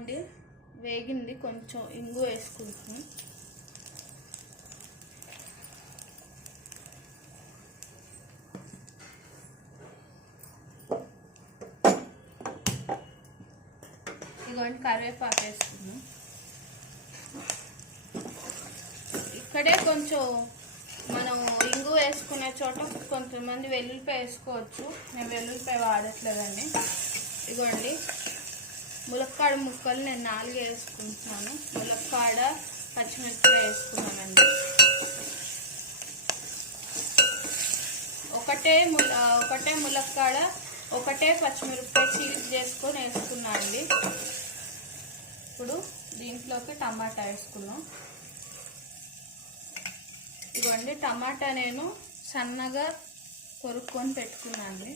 ఇదిగోండి వేగింది, కొంచెం ఇంగు వేసుకుంటాం. ఇదిగోండి కరివేపాకు వేసుకున్నాం. ఇక్కడే కొంచెం మనం ఇంగు వేసుకునే చోట కొంతమంది వెల్లుల్లిపాయ వేసుకోవచ్చు. నేను వెల్లుల్లిపాయ వాడట్లేదండి. ఇదిగోండి ములక్కాడ ముక్కలు నేను 4 వేసుకుంటున్నాను. ములక్కాడ పచ్చిమిరపకాయ వేసుకున్నానండి. ఒకటే ములక్కాడ ఒకటే పచ్చిమిరపకాయ చీజ్ చేసుకొని వేసుకున్నా అండి. ఇప్పుడు దీంట్లోకి టమాటా వేసుకున్నాం. ఇదిగోండి టమాటా నేను సన్నగా కొరుక్కొని పెట్టుకున్నాను అండి.